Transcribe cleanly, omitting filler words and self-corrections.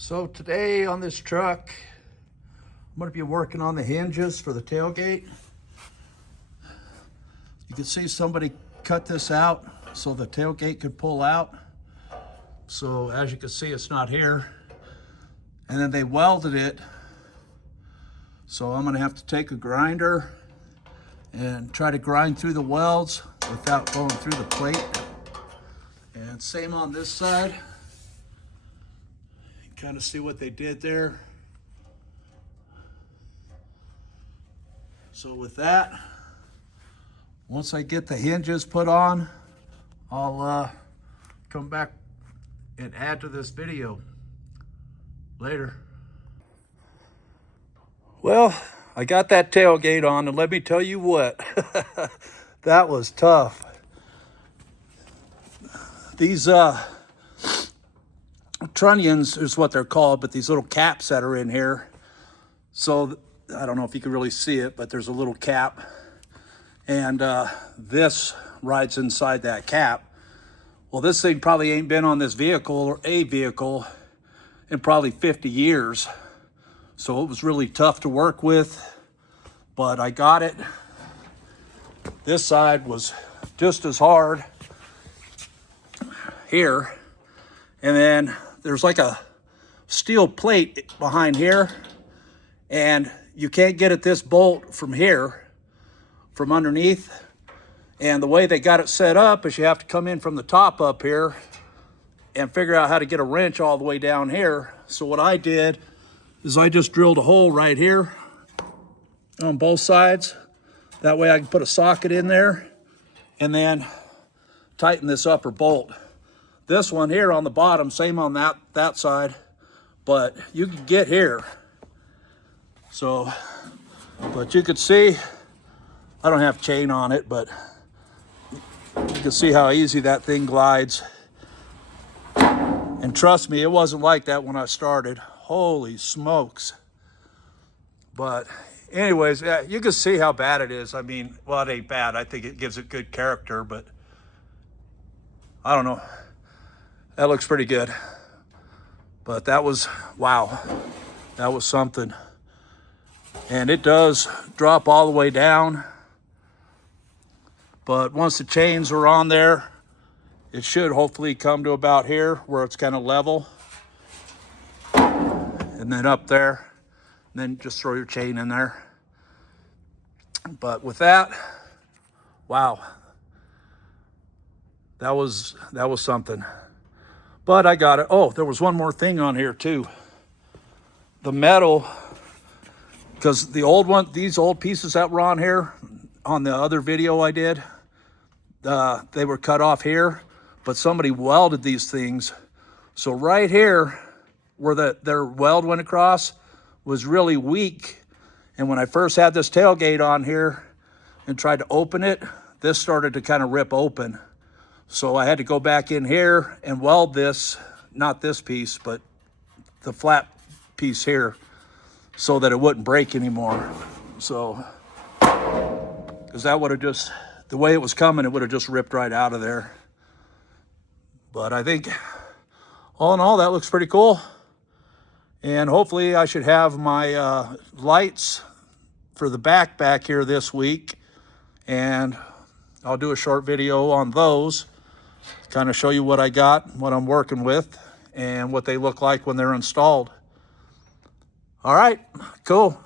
So today on this truck, I'm going to be working on the hinges for the tailgate. You can see somebody cut this out so the tailgate could pull out. So as you can see, it's not here. And then they welded it. So I'm going to have to take a grinder and try to grind through the welds without going through the plate. And same on this side. Kind of see what they did there. So with that, once I get the hinges put on, I'll come back and add to this video later. Well, I got that tailgate on, and let me tell you what, that was tough. These trunnions is what they're called, but these little caps that are in here. So I don't know if you can really see it, but there's a little cap, and this rides inside that cap. Well, this thing probably ain't been on this vehicle or a vehicle in probably 50 years. So it was really tough to work with, but I got it. This side was just as hard here. And then there's like a steel plate behind here, and you can't get at this bolt from here, from underneath. And the way they got it set up is you have to come in from the top up here and figure out how to get a wrench all the way down here. So what I did is I just drilled a hole right here on both sides. That way I can put a socket in there and then tighten this upper bolt. This one here on the bottom, same on that side, but you can get here. So, but you could see, I don't have chain on it, but you can see how easy that thing glides. And trust me, it wasn't like that when I started. Holy smokes. But anyways, yeah, you can see how bad it is. I mean, well, it ain't bad. I think it gives it good character, but I don't know. That looks pretty good. But that was, wow, that was something. And it does drop all the way down. But once the chains are on there, it should hopefully come to about here where it's kind of level. And then up there, and then just throw your chain in there. But with that, wow, that was something. But I got it. Oh, there was one more thing on here too. The metal, because the old one, these old pieces that were on here, on the other video I did, they were cut off here, but somebody welded these things. So right here, where their weld went across, was really weak. And when I first had this tailgate on here and tried to open it, this started to kind of rip open. So I had to go back in here and weld this, not this piece, but the flat piece here, so that it wouldn't break anymore. So, because that would have just, the way it was coming, it would have just ripped right out of there. But I think, all in all, that looks pretty cool. And hopefully I should have my lights for the back here this week. And I'll do a short video on those, kind of show you what I got, what I'm working with, and what they look like when they're installed. All right, cool.